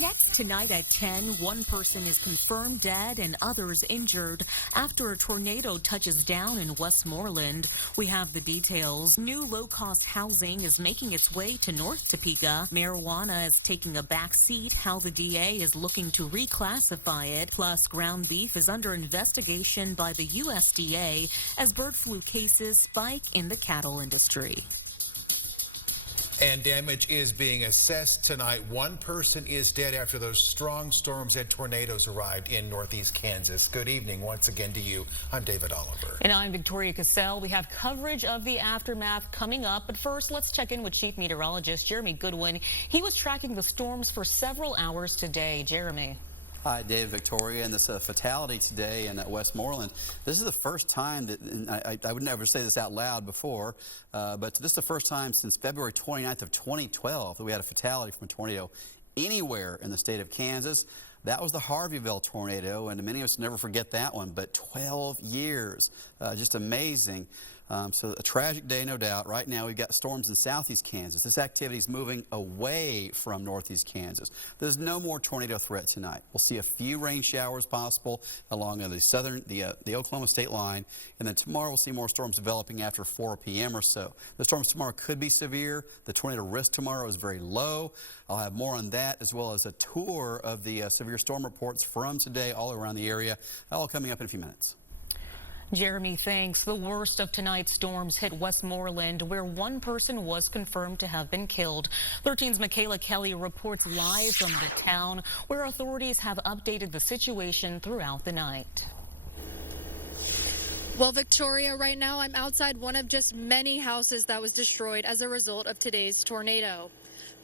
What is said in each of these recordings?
Next tonight at 10, one person is confirmed dead and others injured after a tornado touches down in Westmoreland. We have the details. New low-cost housing is making its way to North Topeka. Marijuana is taking a back seat, how the DA is looking to reclassify it. Plus, ground beef is under investigation by the USDA as bird flu cases spike in the cattle industry. And damage is being assessed tonight. One person is dead after those strong storms and tornadoes arrived in northeast Kansas. Good evening once again to you. I'm David Oliver. And I'm Victoria Cassell. We have coverage of the aftermath coming up. But first, let's check in with Chief Meteorologist Jeremy Goodwin. He was tracking the storms for several hours today. Jeremy. Hi, David, Victoria, and this fatality today in Westmoreland. This is the first time that, and I would never say this out loud before, but this is the first time since February 29th of 2012 that we had a fatality from a tornado anywhere in the state of Kansas. That was the Harveyville tornado, and many of us never forget that one, but 12 years, just amazing. So a tragic day, no doubt. Right now, we've got storms in southeast Kansas. This activity is moving away from northeast Kansas. There's no more tornado threat tonight. We'll see a few rain showers possible along the Oklahoma state line, and then tomorrow we'll see more storms developing after 4 p.m. or so. The storms tomorrow could be severe. The tornado risk tomorrow is very low. I'll have more on that, as well as a tour of the severe storm reports from today all around the area, all coming up in a few minutes. Jeremy, thanks. The worst of tonight's storms hit Westmoreland, where one person was confirmed to have been killed. 13's Michaela Kelly reports live from the town, where authorities have updated the situation throughout the night. Well, Victoria, right now I'm outside one of just many houses that was destroyed as a result of today's tornado.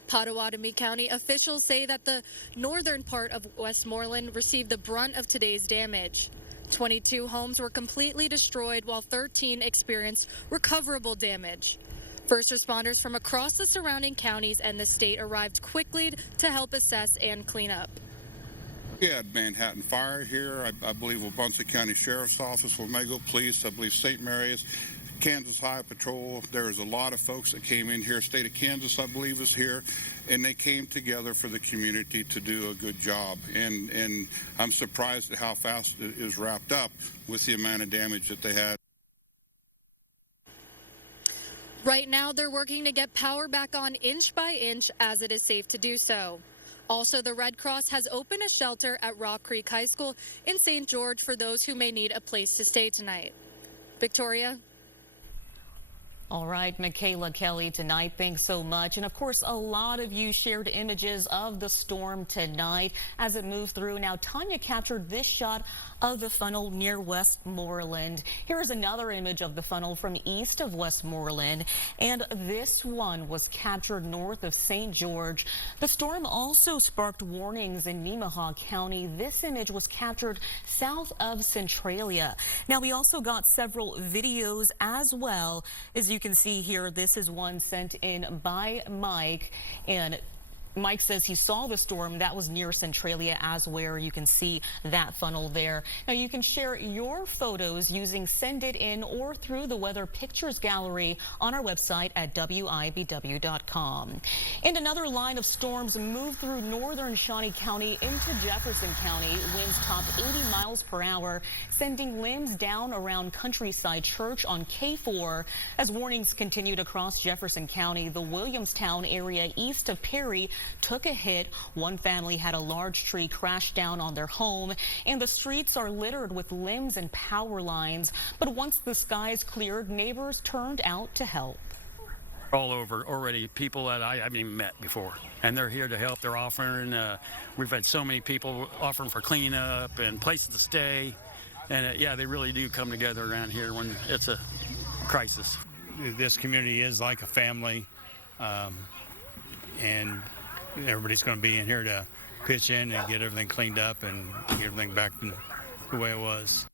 Pottawatomie County officials say that the northern part of Westmoreland received the brunt of today's damage. 22 homes were completely destroyed, while 13 experienced recoverable damage. First responders from across the surrounding counties and the state arrived quickly to help assess and clean up. We had Manhattan Fire here, I believe a bunch of county sheriff's office, Wamego Police, I believe St. Mary's, Kansas High Patrol. There's a lot of folks that came in here. State of Kansas, I believe, is here, and they came together for the community to do a good job. And I'm surprised at how fast it is wrapped up with the amount of damage that they had. Right now, they're working to get power back on inch by inch as it is safe to do so. Also, the Red Cross has opened a shelter at Rock Creek High School in St. George for those who may need a place to stay tonight. Victoria? All right, Michaela Kelly tonight, thanks so much. And of course, a lot of you shared images of the storm tonight as it moved through. Now, Tanya captured this shot of the funnel near Westmoreland. Here's another image of the funnel from east of Westmoreland. And this one was captured north of St. George. The storm also sparked warnings in Nemaha County. This image was captured south of Centralia. Now, we also got several videos as well. As you can see here, this is one sent in by Mike, and Mike says he saw the storm that was near Centralia, as where you can see that funnel there. Now you can share your photos using Send It In or through the Weather Pictures Gallery on our website at WIBW.com. And another line of storms moved through northern Shawnee County into Jefferson County. Winds topped 80 miles per hour, sending limbs down around Countryside Church on K4. As warnings continued across Jefferson County, the Williamstown area east of Perry took a hit. One family had a large tree crash down on their home, and the streets are littered with limbs and power lines. But once the skies cleared, neighbors turned out to help. All over already, people that I haven't even met before, and they're here to help. They're offering, we've had so many people offering for cleanup and places to stay, and yeah, they really do come together around here when it's a crisis. This community is like a family, and everybody's going to be in here to pitch in and get everything cleaned up and get everything back to the way it was.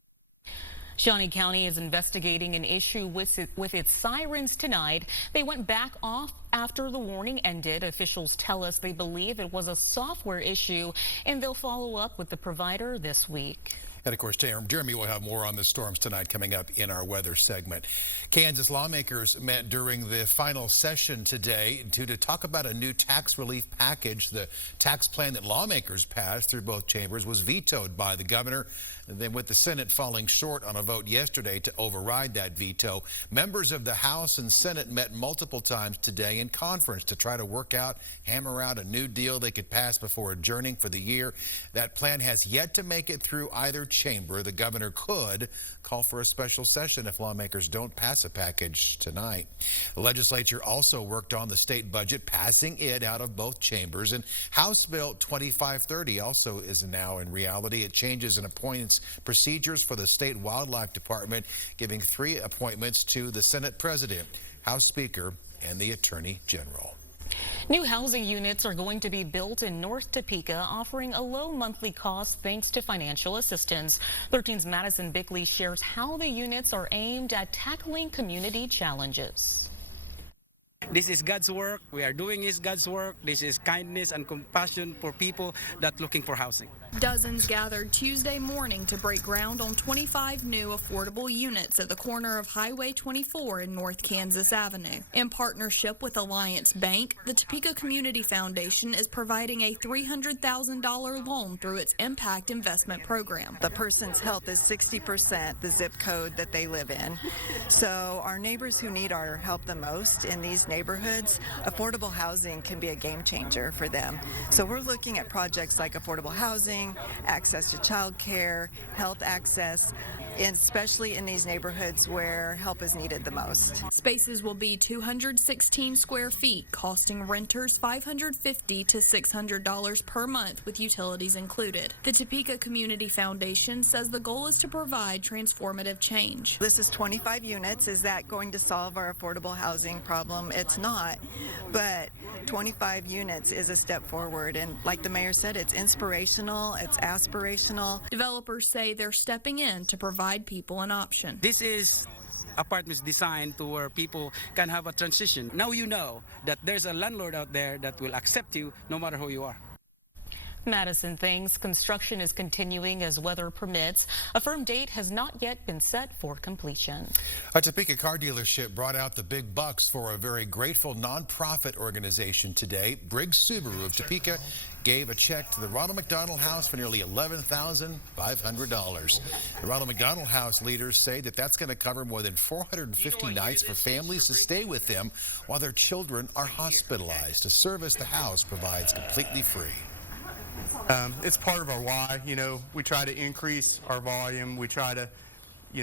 Shawnee County is investigating an issue with its sirens tonight. They went back off after the warning ended. Officials tell us they believe it was a software issue, and they'll follow up with the provider this week. And of course, Jeremy will have more on the storms tonight coming up in our weather segment. Kansas lawmakers met during the final session today to talk about a new tax relief package. The tax plan that lawmakers passed through both chambers was vetoed by the governor. And then with the Senate falling short on a vote yesterday to override that veto, members of the House and Senate met multiple times today in conference to try to hammer out a new deal they could pass before adjourning for the year. That plan has yet to make it through either chamber. The governor could call for a special session if lawmakers don't pass a package tonight. The legislature also worked on the state budget, passing it out of both chambers. And House Bill 2530 also is now in reality. It changes and appoints procedures for the state wildlife department, giving 3 appointments to the Senate president, House Speaker, and the Attorney General. New housing units are going to be built in North Topeka, offering a low monthly cost thanks to financial assistance. 13's Madison Bickley shares how the units are aimed at tackling community challenges. This is God's work. We are doing is God's work. This is kindness and compassion for people that looking for housing. Dozens gathered Tuesday morning to break ground on 25 new affordable units at the corner of Highway 24 and North Kansas Avenue. In partnership with Alliance Bank, the Topeka Community Foundation is providing a $300,000 loan through its Impact Investment Program. The person's health is 60% the zip code that they live in. So our neighbors who need our help the most in these neighborhoods, affordable housing can be a game changer for them. So we're looking at projects like affordable housing, access to child care, health access, and especially in these neighborhoods where help is needed the most. Spaces will be 216 square feet, costing renters $550 to $600 per month with utilities included. The Topeka Community Foundation says the goal is to provide transformative change. This is 25 units. Is that going to solve our affordable housing problem? It's not, but 25 units is a step forward, and like the mayor said, it's inspirational, it's aspirational. Developers say they're stepping in to provide people an option. This is apartments designed to where people can have a transition. Now you know that there's a landlord out there that will accept you no matter who you are. Madison thinks construction is continuing as weather permits. A firm date has not yet been set for completion. A Topeka car dealership brought out the big bucks for a very grateful nonprofit organization today. Briggs Subaru of Topeka gave a check to the Ronald McDonald House for nearly $11,500. The Ronald McDonald House leaders say that that's going to cover more than 450 nights for families to stay with them while their children are hospitalized, a service the house provides completely free. It's part of our why. You know, we try to increase our volume. We try to,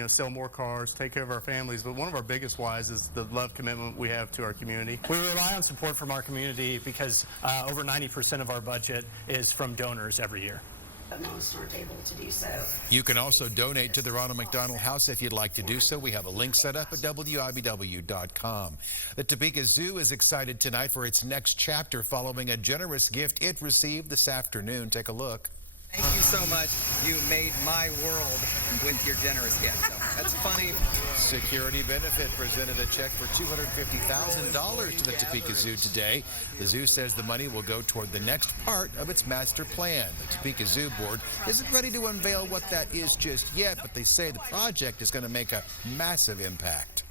sell more cars, take care of our families. But one of our biggest whys is the love commitment we have to our community. We rely on support from our community because over 90% of our budget is from donors every year. But most aren't able to do so. You can also donate to the Ronald McDonald House if you'd like to do so. We have a link set up at WIBW.com. The Topeka Zoo is excited tonight for its next chapter following a generous gift it received this afternoon. Take a look. Thank you so much. You made my world with your generous gift. So that's funny. Security Benefit presented a check for $250,000 to the Topeka Zoo today. The zoo says the money will go toward the next part of its master plan. The Topeka Zoo Board isn't ready to unveil what that is just yet, but they say the project is going to make a massive impact.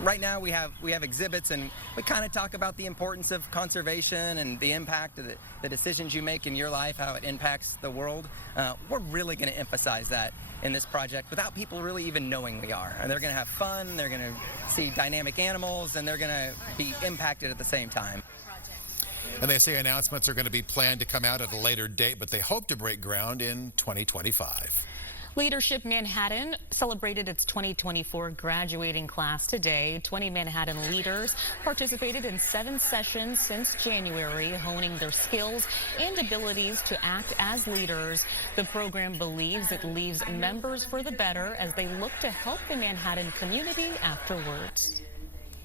Right now we have exhibits, and we kind of talk about the importance of conservation and the impact of the decisions you make in your life, how it impacts the world. We're really going to emphasize that in this project without people really even knowing we are. And they're going to have fun, they're going to see dynamic animals, and they're going to be impacted at the same time. And they say announcements are going to be planned to come out at a later date, but they hope to break ground in 2025. Leadership Manhattan celebrated its 2024 graduating class today. 20 Manhattan leaders participated in 7 sessions since January, honing their skills and abilities to act as leaders. The program believes it leaves members for the better as they look to help the Manhattan community afterwards.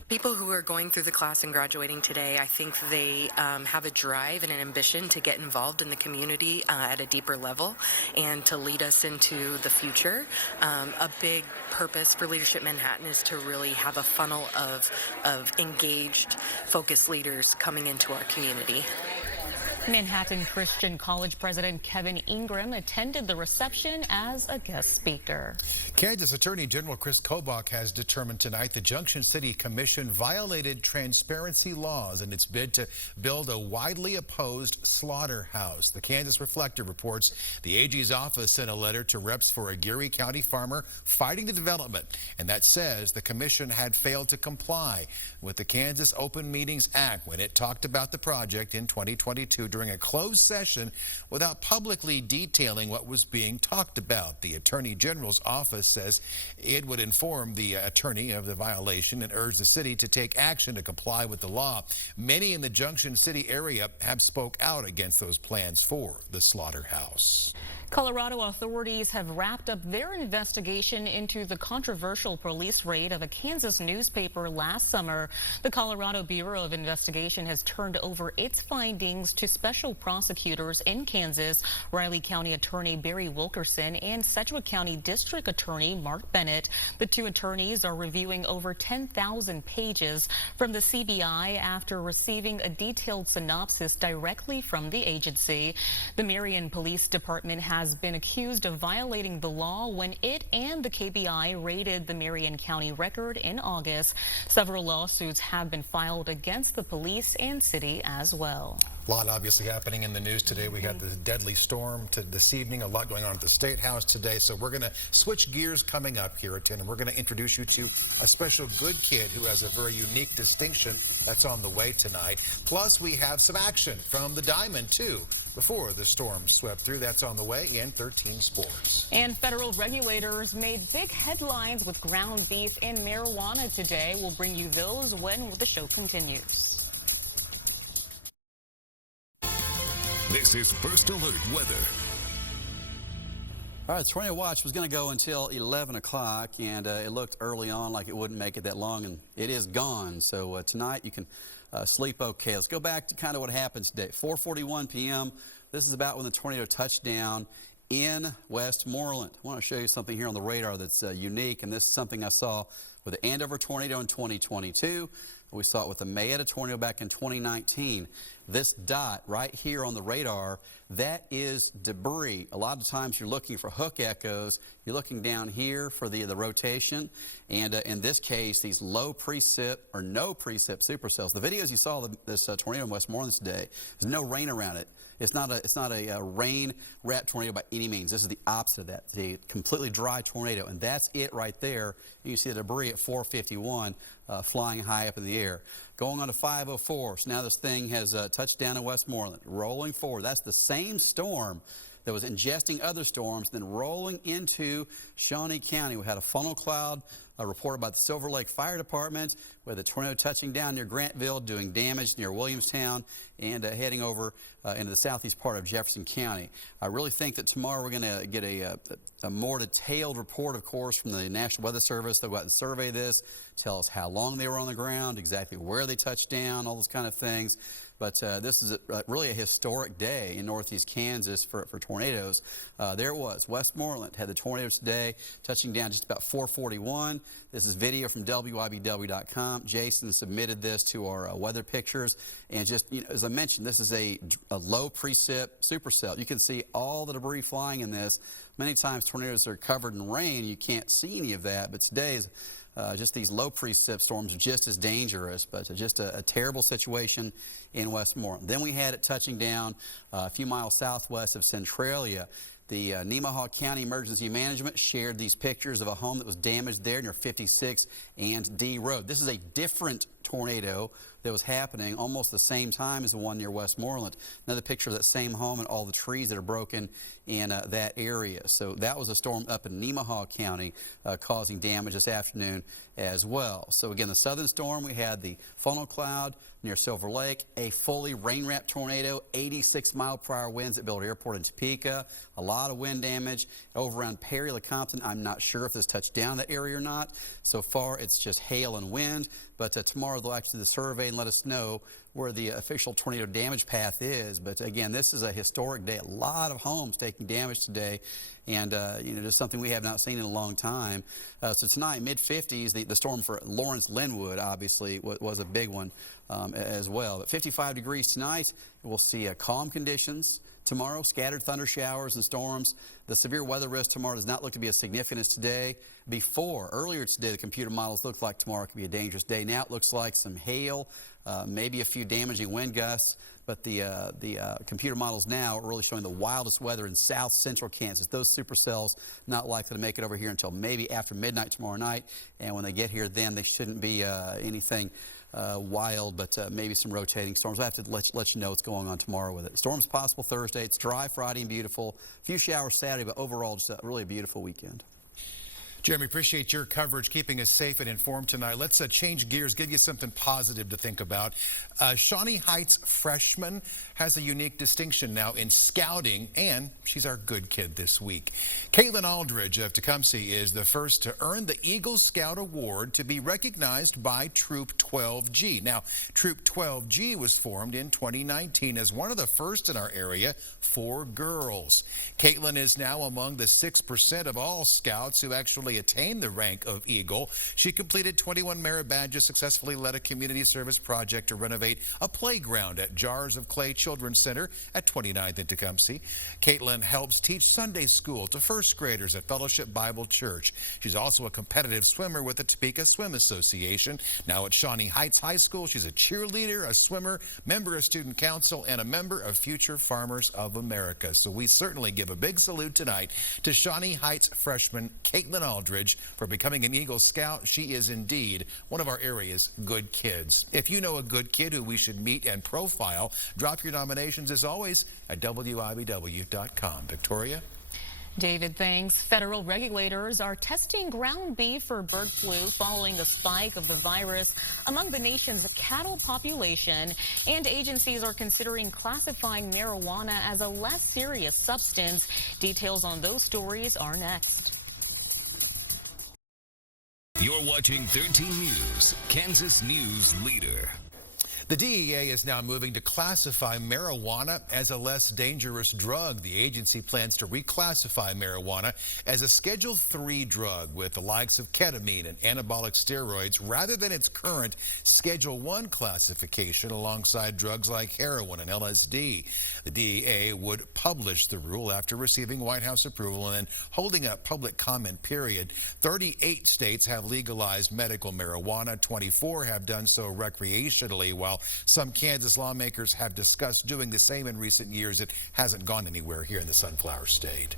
People who are going through the class and graduating today, I think they have a drive and an ambition to get involved in the community at a deeper level and to lead us into the future. A big purpose for Leadership Manhattan is to really have a funnel of engaged, focused leaders coming into our community. Manhattan Christian College President Kevin Ingram attended the reception as a guest speaker. Kansas Attorney General Chris Kobach has determined tonight the Junction City Commission violated transparency laws in its bid to build a widely opposed slaughterhouse. The Kansas Reflector reports the AG's office sent a letter to reps for a Geary County farmer fighting the development, and that says the commission had failed to comply with the Kansas Open Meetings Act when it talked about the project in 2022 during a closed session without publicly detailing what was being talked about. The Attorney General's office says it would inform the attorney of the violation and urge the city to take action to comply with the law. Many in the Junction City area have spoke out against those plans for the slaughterhouse. Colorado authorities have wrapped up their investigation into the controversial police raid of a Kansas newspaper last summer. The Colorado Bureau of Investigation has turned over its findings to special prosecutors in Kansas, Riley County Attorney Barry Wilkerson and Sedgwick County District Attorney Mark Bennett. The two attorneys are reviewing over 10,000 pages from the CBI after receiving a detailed synopsis directly from the agency. The Marion Police Department has been accused of violating the law when it and the KBI raided the Marion County Record in August. Several lawsuits have been filed against the police and city as well. A lot obviously happening in the news today. We got the deadly storm this evening, a lot going on at the State House today. So we're going to switch gears coming up here at 10, and we're going to introduce you to a special good kid who has a very unique distinction that's on the way tonight. Plus, we have some action from the Diamond, too, before the storm swept through. That's on the way in 13 Sports. And federal regulators made big headlines with ground beef and marijuana today. We'll bring you those when the show continues. This is First Alert Weather. All right, tornado watch was going to go until 11 o'clock, and it looked early on like it wouldn't make it that long, and it is gone. So tonight you can sleep okay. Let's go back to kind of what happened today. 4:41 p.m. This is about when the tornado touched down in Westmoreland. I want to show you something here on the radar that's unique, and this is something I saw with the Andover tornado in 2022. We saw it with the Mayetta tornado back in 2019. This dot right here on the radar, that is debris. A lot of times you're looking for hook echoes. You're looking down here for the rotation. And in this case, these low precip or no precip supercells. The videos you saw of this tornado in Westmoreland today, there's no rain around it. It's not a rain-wrapped tornado by any means. This is the opposite of that. It's a completely dry tornado, and that's it right there. You see the debris at 4:51 flying high up in the air. Going on to 5:04, so now this thing has touched down in Westmoreland, rolling forward. That's the same storm that was ingesting other storms, then rolling into Shawnee County. We had a funnel cloud reported by the Silver Lake Fire Department with a tornado touching down near Grantville, doing damage near Williamstown, and heading over into the southeast part of Jefferson County. I really think that tomorrow we're going to get a more detailed report, of course, from the National Weather Service. They'll go out and survey this, tell us how long they were on the ground, exactly where they touched down, all those kind of things. But this is really a historic day in northeast Kansas for tornadoes. There it was. Westmoreland had the tornadoes today, touching down just about 4:41. This is video from WIBW.com. Jason submitted this to our weather pictures. And just, as I mentioned, this is a low precip supercell. You can see all the debris flying in this. Many times tornadoes are covered in rain. You can't see any of that. But today's just these low precip storms are just as dangerous, but just a terrible situation in Westmoreland. Then we had it touching down a few miles southwest of Centralia. The Nemaha County Emergency Management shared these pictures of a home that was damaged there near 56 and D Road. This is a different tornado that was happening almost the same time as the one near Westmoreland. Another picture of that same home and all the trees that are broken in that area. So that was a storm up in Nemaha County causing damage this afternoon as well. So again, the southern storm, we had the funnel cloud near Silver Lake, a fully rain-wrapped tornado, 86-mile-per-hour winds at Billard Airport in Topeka, a lot of wind damage over around Perry, Lecompton. I'm not sure if this touched down that area or not. So far, it's just hail and wind, but tomorrow they'll actually do the survey and let us know where the official tornado damage path is. But again, this is a historic day. A lot of homes taking damage today, and just something we have not seen in a long time. So tonight, mid-50s, the storm for Lawrence Linwood obviously was a big one as well. But 55 degrees tonight, We'll see calm conditions tomorrow, scattered thunder showers and storms. The severe weather risk tomorrow does not look to be as significant as today. Earlier today, the computer models looked like tomorrow could be a dangerous day. Now it looks like some hail, maybe a few damaging wind gusts. But the computer models now are really showing the wildest weather in south central Kansas. Those supercells not likely to make it over here until maybe after midnight tomorrow night. And when they get here, then they shouldn't be anything wild, but maybe some rotating storms. We'll have to let you know what's going on tomorrow with it. Storms possible Thursday. It's dry Friday and beautiful. A few showers Saturday, but overall just really a beautiful weekend. Jeremy, appreciate your coverage, keeping us safe and informed tonight. Let's change gears, give you something positive to think about. Shawnee Heights freshman has a unique distinction now in scouting, and she's our good kid this week. Caitlin Aldridge of Tecumseh is the first to earn the Eagle Scout Award to be recognized by Troop 12G. Now, Troop 12G was formed in 2019 as one of the first in our area for girls. Caitlin is now among the 6% of all scouts who actually attained the rank of Eagle. She completed 21 merit badges, successfully led a community service project to renovate a playground at Jars of Clay Children's Center at 29th and Tecumseh. Caitlin helps teach Sunday school to first graders at Fellowship Bible Church. She's also a competitive swimmer with the Topeka Swim Association. Now at Shawnee Heights High School, she's a cheerleader, a swimmer, member of Student Council, and a member of Future Farmers of America. So we certainly give a big salute tonight to Shawnee Heights freshman Caitlin Aldridge for becoming an Eagle Scout. She is indeed one of our area's good kids. If you know a good kid who we should meet and profile, drop your nominations as always at WIBW.com. Victoria? David, thanks. Federal regulators are testing ground beef for bird flu following the spike of the virus among the nation's cattle population, and agencies are considering classifying marijuana as a less serious substance. Details on those stories are next. You're watching 13 News, Kansas News Leader. The DEA is now moving to classify marijuana as a less dangerous drug. The agency plans to reclassify marijuana as a Schedule III drug with the likes of ketamine and anabolic steroids rather than its current Schedule I classification alongside drugs like heroin and LSD. The DEA would publish the rule after receiving White House approval and then holding a public comment period. 38 states have legalized medical marijuana. 24 have done so recreationally, while some Kansas lawmakers have discussed doing the same in recent years. It hasn't gone anywhere here in the Sunflower State.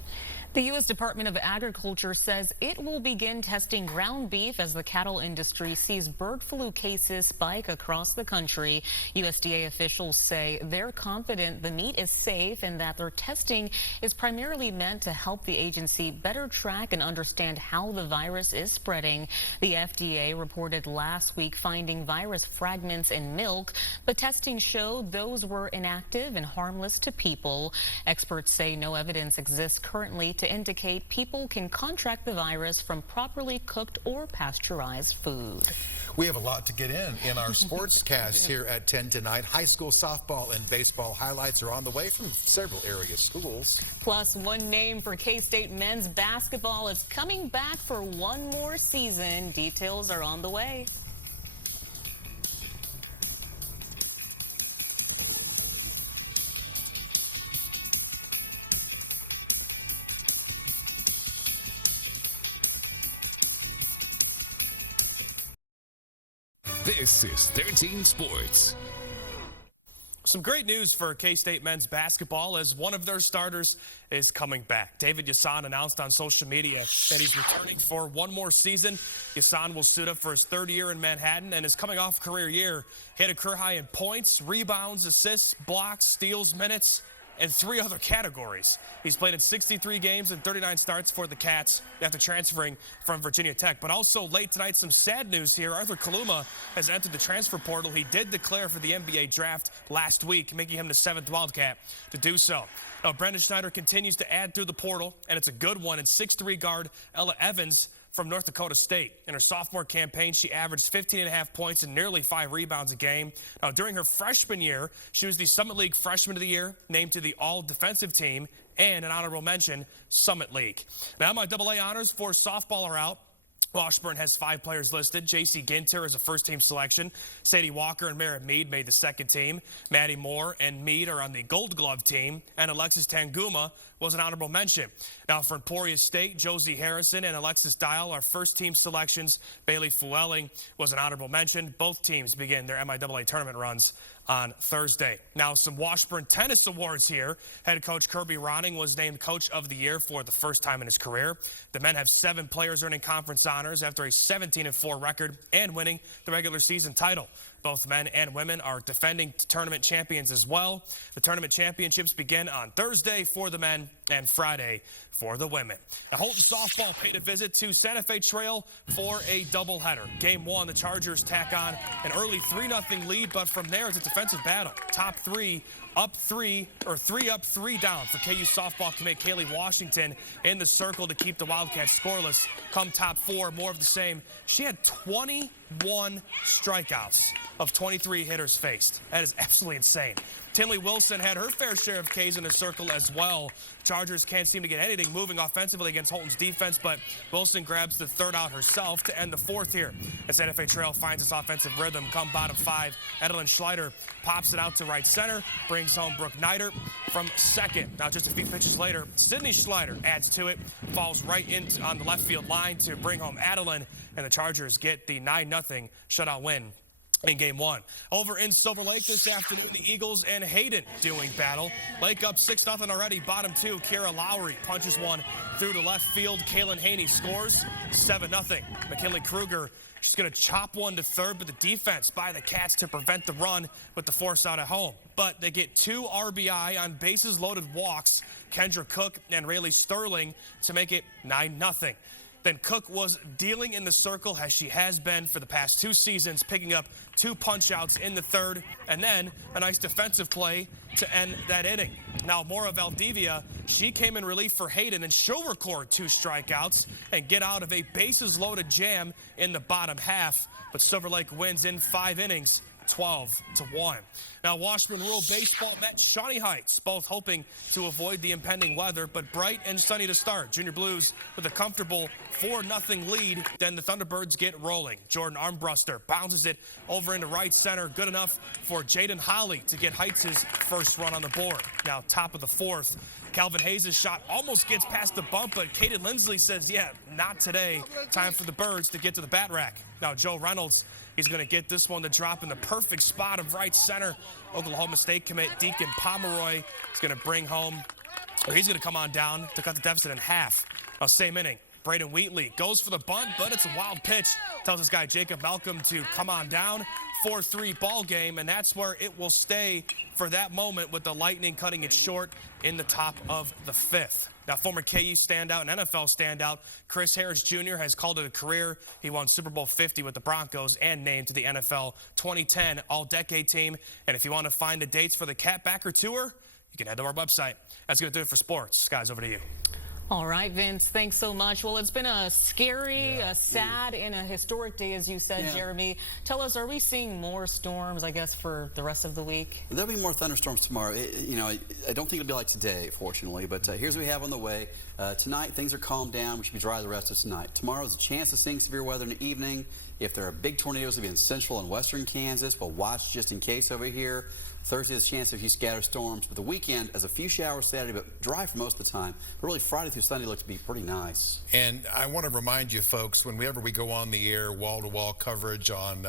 The U.S. Department of Agriculture says it will begin testing ground beef as the cattle industry sees bird flu cases spike across the country. USDA officials say they're confident the meat is safe and that their testing is primarily meant to help the agency better track and understand how the virus is spreading. The FDA reported last week finding virus fragments in milk, but testing showed those were inactive and harmless to people. Experts say no evidence exists currently to indicate people can contract the virus from properly cooked or pasteurized food. We have a lot to get in our sportscast here at 10 tonight. High school softball and baseball highlights are on the way from several area schools. Plus, one name for K-State men's basketball is coming back for one more season. Details are on the way. This is 13 Sports. Some great news for K-State men's basketball as one of their starters is coming back. David Yasan announced on social media that he's returning for one more season. Yasan will suit up for his third year in Manhattan and is coming off career year. He had a career high in points, rebounds, assists, blocks, steals, minutes, and 3 other categories. He's played in 63 games and 39 starts for the Cats after transferring from Virginia Tech. But also late tonight, some sad news here. Arthur Kaluma has entered the transfer portal. He did declare for the NBA draft last week, making him the 7th Wildcat to do so. Now, Brendan Schneider continues to add through the portal, and it's a good one. And 6'3" guard Ella Evans from North Dakota State. In her sophomore campaign, she averaged 15.5 points and nearly 5 rebounds a game. Now, during her freshman year, she was the Summit League Freshman of the Year, named to the All-Defensive Team, and an honorable mention, Summit League. Now, my AA honors for softball are out. Washburn has 5 players listed. J.C. Ginter is a first-team selection. Sadie Walker and Mara Mead made the second team. Maddie Moore and Mead are on the Gold Glove team. And Alexis Tanguma was an honorable mention. Now for Emporia State, Josie Harrison and Alexis Dial are first-team selections. Bailey Fuelling was an honorable mention. Both teams begin their MIAA tournament runs on Thursday. Now some Washburn tennis awards here. Head coach Kirby Ronning was named Coach of the Year for the first time in his career. The men have 7 players earning conference honors after a 17-4 record and winning the regular season title. Both men and women are defending tournament champions as well. The tournament championships begin on Thursday for the men and Friday for the women. Now, Holton softball paid a visit to Santa Fe Trail for a doubleheader. Game 1, the Chargers tack on an early 3-0 lead, but from there it's a defensive battle. Top 3 up 3 or 3 up 3 down for KU softball commit Kaylee Washington in the circle to keep the Wildcats scoreless. Come top 4, more of the same. She had 21 strikeouts of 23 hitters faced. That is absolutely insane. Tinley Wilson had her fair share of Ks in the circle as well. Chargers can't seem to get anything moving offensively against Holton's defense, but Wilson grabs the 3rd out herself to end the 4th here. As Santa Fe Trail finds its offensive rhythm, come bottom 5, Edelyn Schleider pops it out to right center, brings home Brooke Nider from 2nd. Now just a few pitches later, Sydney Schleider adds to it, falls right in on the left field line to bring home Adeline, and the Chargers get the 9-0 shutout win in Game 1. Over in Silver Lake this afternoon, the Eagles and Hayden doing battle. Lake up 6-0 already. Bottom 2, Kara Lowry punches one through to left field. Kaylin Haney scores 7-0. McKinley Kruger, she's going to chop one to 3rd, but the defense by the Cats to prevent the run with the force out at home. But they get 2 RBI on bases loaded walks, Kendra Cook and Rayleigh Sterling, to make it 9-0. Then Cook was dealing in the circle as she has been for the past 2 seasons, picking up 2 punch-outs in the 3rd, and then a nice defensive play to end that inning. Now, Maura Valdivia, she came in relief for Hayden, and she'll record 2 strikeouts and get out of a bases-loaded jam in the bottom half. But Silver Lake wins in 5 innings, 12-1. Now, Washburn Rural Baseball met Shawnee Heights, both hoping to avoid the impending weather, but bright and sunny to start. Junior Blues with a comfortable 4-0 lead. Then the Thunderbirds get rolling. Jordan Armbruster bounces it over into right center. Good enough for Jaden Holly to get Heights' first run on the board. Now, top of the 4th. Calvin Hayes' shot almost gets past the bump, but Caden Lindsley says, yeah, not today. Time for the Birds to get to the bat rack. Now, Joe Reynolds, he's going to get this one to drop in the perfect spot of right center. Oklahoma State commit Deacon Pomeroy is going to bring home, or he's going to come on down to cut the deficit in half. Now, same inning. Braden Wheatley goes for the bunt, but it's a wild pitch. Tells this guy Jacob Malcolm to come on down. 4-3 ball game, and that's where it will stay for that moment with the Lightning cutting it short in the top of the 5th. Now, former KU standout and NFL standout Chris Harris Jr. has called it a career. He won Super Bowl 50 with the Broncos and named to the NFL 2010 All-Decade Team. And if you want to find the dates for the Catbacker Tour, you can head to our website. That's going to do it for sports. Guys, over to you. All right, Vince, thanks so much. Well, it's been a scary, a sad, and a historic day, as you said, Jeremy. Tell us, are we seeing more storms, I guess, for the rest of the week? There'll be more thunderstorms tomorrow. I don't think it'll be like today, fortunately, but here's what we have on the way. Tonight, things are calmed down. We should be dry the rest of tonight. Tomorrow's a chance of seeing severe weather in the evening. If there are big tornadoes, it'll be in central and western Kansas. We'll watch just in case over here. Thursday, there's a chance of a few scattered storms. But the weekend, as a few showers Saturday, but dry for most of the time. But really, Friday through Sunday looks to be pretty nice. And I want to remind you, folks, whenever we go on the air, wall-to-wall coverage on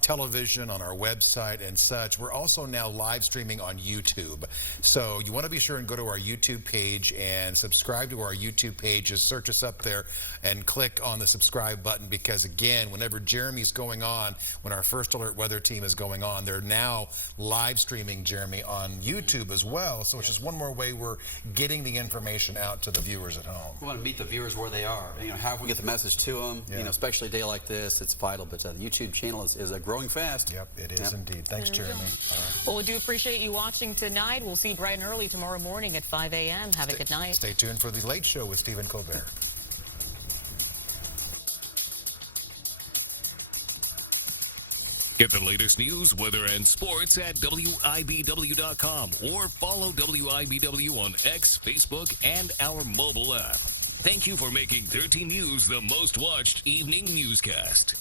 television, on our website and such, we're also now live streaming on YouTube. So you want to be sure and go to our YouTube page and subscribe to our YouTube page. Just search us up there and click on the subscribe button, because, again, whenever Jeremy's going on, when our First Alert Weather team is going on, they're now live streaming Jeremy on YouTube as well. So it's just one more way we're getting the information out to the viewers at home. We want to meet the viewers where they are. How can we get the message to them? Especially a day like this, it's vital. But the YouTube channel is growing fast. Yep, it is indeed. Thanks, Jeremy. Well, we do appreciate you watching tonight. We'll see you bright and early tomorrow morning at 5 a.m. Have a good night. Stay tuned for The Late Show with Stephen Colbert. Get the latest news, weather, and sports at WIBW.com or follow WIBW on X, Facebook, and our mobile app. Thank you for making 13 News the most watched evening newscast.